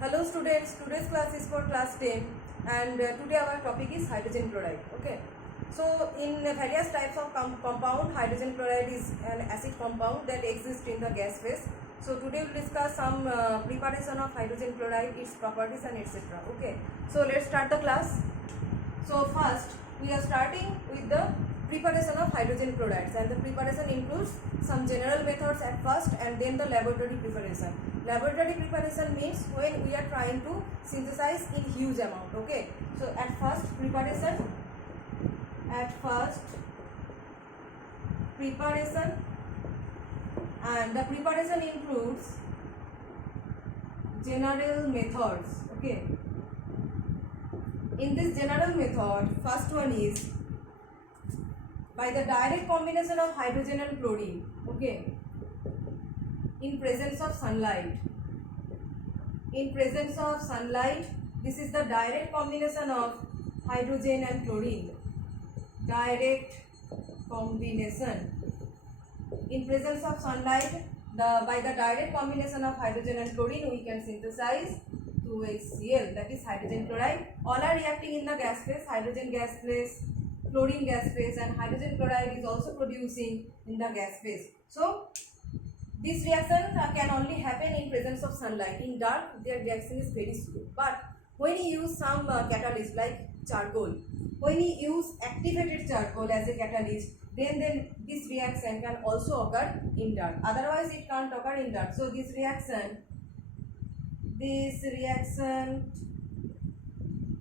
Hello students, today's class is for class 10 and today our topic is hydrogen chloride. Okay. So in various types of compound, hydrogen chloride is an acid compound that exists in the gas phase. So today we will discuss some preparation of hydrogen chloride, its properties and etc. Okay. So let's start the class. So first we are starting with the preparation of hydrogen chlorides, and the preparation includes some general methods at first and then the laboratory preparation. Laboratory preparation means when we are trying to synthesize in huge amount. Okay. So at first preparation and the preparation includes general methods. Okay. In this general method, first one is by the direct combination of hydrogen and chlorine. Okay. In presence of sunlight. In presence of sunlight, this is the direct combination of hydrogen and chlorine. Direct combination. In presence of sunlight, by the direct combination of hydrogen and chlorine, we can synthesize 2HCl, that is hydrogen chloride. All are reacting in the gas phase, hydrogen gas phase, chlorine gas phase, and hydrogen chloride is also producing in the gas phase. So this reaction can only happen in presence of sunlight. In dark, their reaction is very slow. But when you use some catalyst like charcoal, when you use activated charcoal as a catalyst, then this reaction can also occur in dark. Otherwise, it can't occur in dark. So this reaction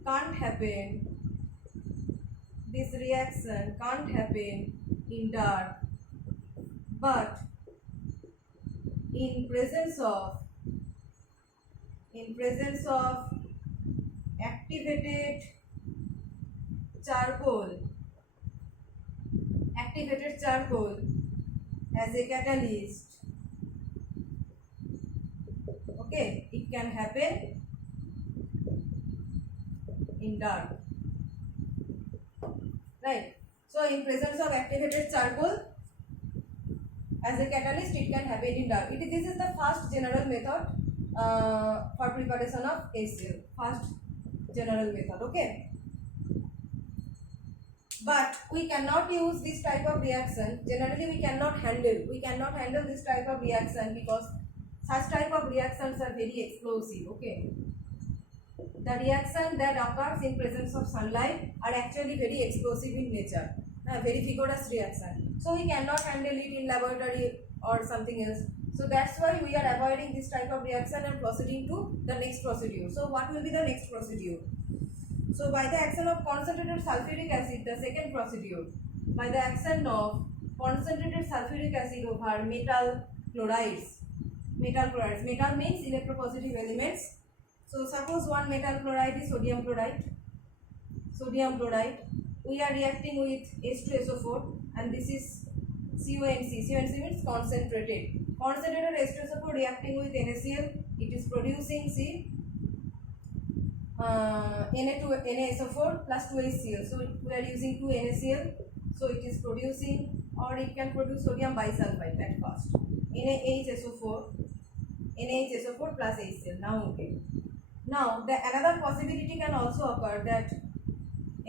can't happen. This reaction can't happen in dark, but in presence of activated charcoal as a catalyst, okay, it can happen in dark, right? So in presence of activated charcoal as a catalyst, it can happen in dark. This is the first general method for preparation of HCl. First general method, okay. But we cannot use this type of reaction. Generally, we cannot handle this type of reaction because such type of reactions are very explosive. Okay. The reaction that occurs in presence of sunlight are actually very explosive in nature. Very vigorous reaction. So we cannot handle it in laboratory or something else. So that's why we are avoiding this type of reaction and proceeding to the next procedure. So what will be the next procedure? So by the action of concentrated sulfuric acid, the second procedure, by the action of concentrated sulfuric acid over metal chlorides. Metal means electropositive elements. So suppose one metal chloride is sodium chloride. We are reacting with H2SO4 and this is CONC. CONC means concentrated. Concentrated H2SO4 reacting with NaCl, it is producing NaSO4 plus 2HCl. So we are using 2 NaCl. So it is producing, or it can produce sodium bisulfite at first. NaHSO4 plus HCl. Now okay. Now another possibility can also occur that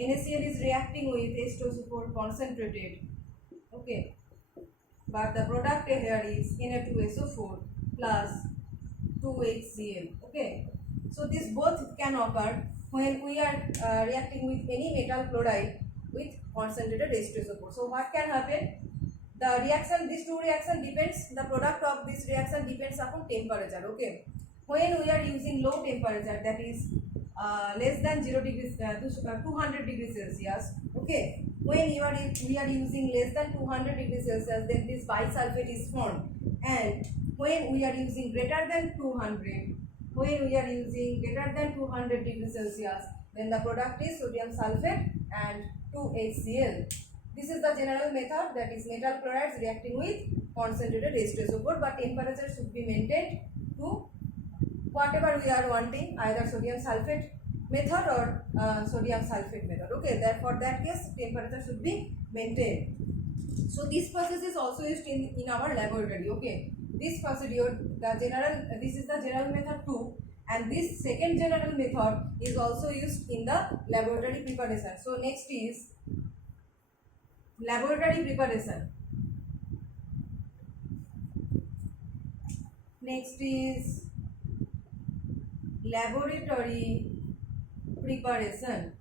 NaCl is reacting with H2SO4 concentrated. Okay. But the product here is Na2SO4 plus 2HCl. Okay. So this both can occur when we are reacting with any metal chloride with concentrated H2SO4. So what can happen? The reaction, these two reaction depends, the product of this reaction depends upon temperature. Okay. When we are using low temperature, that is less than 0 degrees, 200 degrees Celsius. Okay. When we are using less than 200 degrees Celsius, then this bisulfate is formed. And when we are using greater than 200 degrees Celsius, then the product is sodium sulfate and 2HCl. This is the general method, that is metal chlorides reacting with concentrated H2SO4, but temperature should be maintained to whatever we are wanting, either sodium sulfate method or sodium sulfate method. Okay, therefore that case temperature should be maintained. So this process is also used in our laboratory. Okay, this procedure, this is the general method 2, and this second general method is also used in the laboratory preparation. So next is laboratory preparation. Next is laboratory preparation.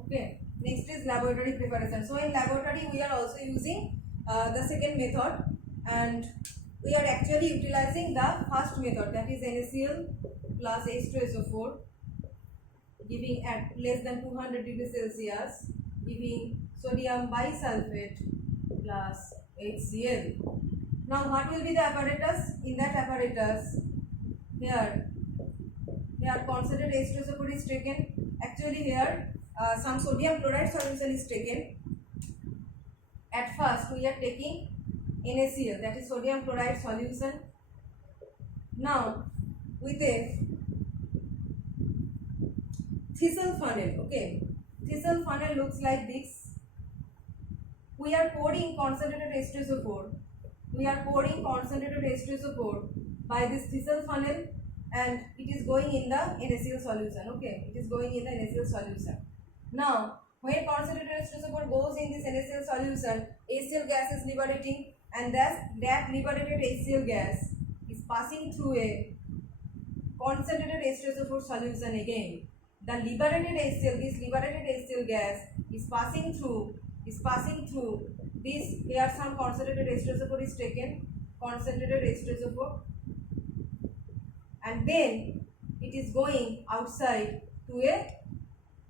Okay, next is laboratory preparation. So in laboratory we are also using the second method, and we are actually utilizing the first method, that is NaCl plus H2SO4, giving at less than 200 degrees Celsius, giving sodium bisulfate plus HCl. Now what will be the apparatus? In that apparatus, here concentrated H2SO4 is taken. Actually here some sodium chloride solution is taken. At first we are taking NaCl, that is sodium chloride solution. Now with a Thistle funnel, okay, Thistle funnel looks like this. We are pouring concentrated H2SO4. We are pouring concentrated H2SO4 by this Thistle funnel, and it is going in the NaCl solution. Okay, it is going in the NaCl solution. Now, when concentrated H2SO4 goes in this NaCl solution, HCl gas is liberating, and that liberated HCl gas is passing through a concentrated H2SO4 solution again. The liberated HCl, this liberated HCl gas is passing through this. Here some concentrated H2SO4 is taken, concentrated H2SO4, and then it is going outside to a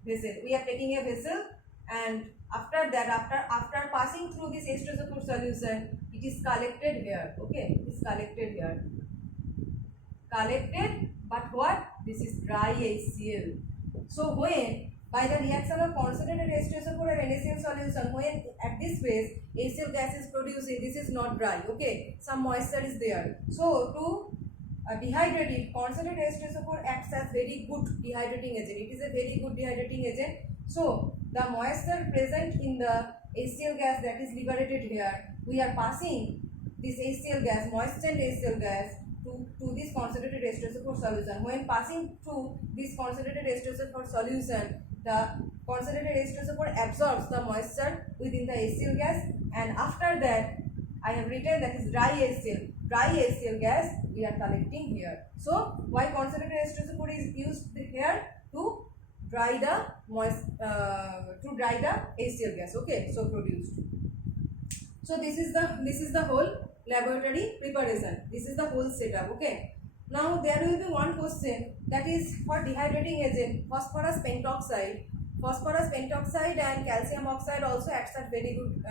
vessel. We are taking a vessel, and after that, after passing through this H2SO4 solution, it is collected here. Okay, it is collected here. Collected, but what? This is dry HCl. So when by the reaction of concentrated H2SO4 and NaCl solution, when at this phase HCl gas is producing, this is not dry. Okay, some moisture is there. So to dehydrate it, concentrated H2SO4 acts as very good dehydrating agent. It is a very good dehydrating agent. So the moisture present in the HCl gas that is liberated here, we are passing this HCl gas, moistened HCl gas, to this concentrated H2SO4 solution. When passing through this concentrated H2SO4 solution, the concentrated H2SO4 absorbs the moisture within the HCl gas, and after that I have written that is dry HCl gas we are collecting here. So why concentrated H2SO4 is used here? To dry the HCl gas. Okay, so produced. So this is the whole laboratory preparation. This is the whole setup. Okay. Now there will be one question, that is for dehydrating agent phosphorus pentoxide. Phosphorus pentoxide and calcium oxide also acts as very good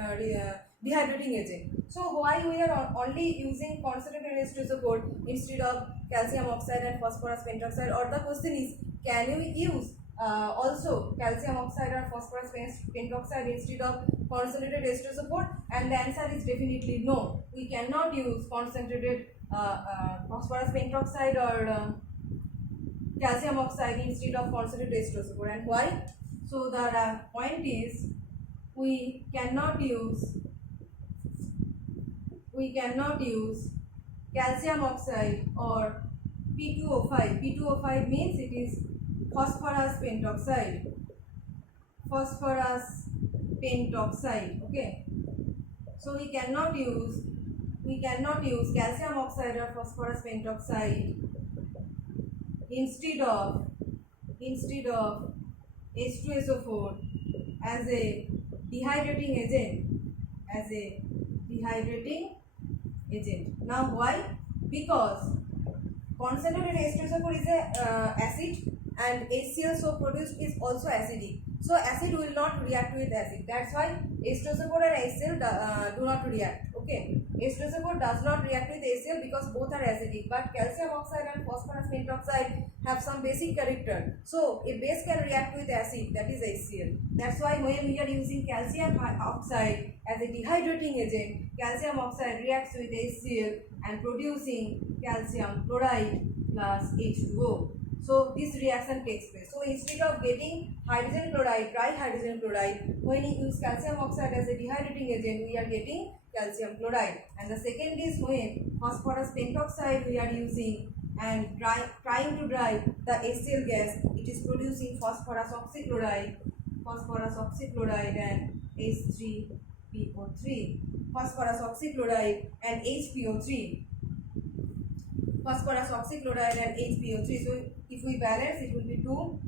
dehydrating agent. So why we are only using concentrated H2SO4 instead of calcium oxide and phosphorus pentoxide? Or the question is, can we use also calcium oxide or phosphorus pentoxide instead of concentrated H2SO4? And the answer is definitely no. We cannot use concentrated phosphorus pentoxide or calcium oxide instead of concentrated H2SO4. And why? So the point is, we cannot use calcium oxide or P2O5. P2O5 means it is phosphorus pentoxide. Okay. So we cannot use calcium oxide or phosphorus pentoxide instead of H2SO4 as a dehydrating agent. Now why? Because concentrated H2SO4 is a acid, and HCl so produced is also acidic. So acid will not react with acid. That's why H2SO4 and HCl do not react. Okay, H2SO4 does not react with HCl because both are acidic. But calcium oxide and phosphorus pentoxide have some basic character. So a base can react with acid, that is HCl. That's why when we are using calcium oxide as a dehydrating agent, calcium oxide reacts with HCl and producing calcium chloride plus H2O. So this reaction takes place. So instead of getting hydrogen chloride, dry hydrogen chloride, when we use calcium oxide as a dehydrating agent, we are getting calcium chloride. And the second is when phosphorus pentoxide we are using and trying to dry the HCl gas, it is producing phosphorus oxychloride and H3PO3, phosphorus oxychloride and HPO3, phosphorus oxychloride and HPO3. So if we balance, it will be 2,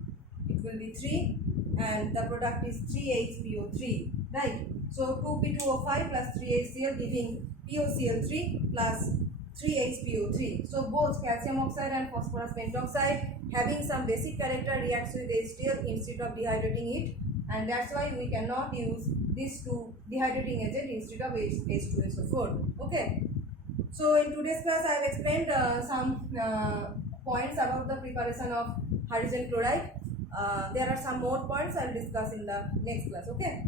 it will be 3, and the product is 3HPO3, right? So 2P2O5 plus 3HCl giving POCl3 plus 3HPO3. So both calcium oxide and phosphorus pentoxide having some basic character reacts with HCl instead of dehydrating it, and that's why we cannot use these two dehydrating agent instead of H2SO4. Okay. So in today's class I have explained some points about the preparation of hydrogen chloride. There are some more points I will discuss in the next class. Okay.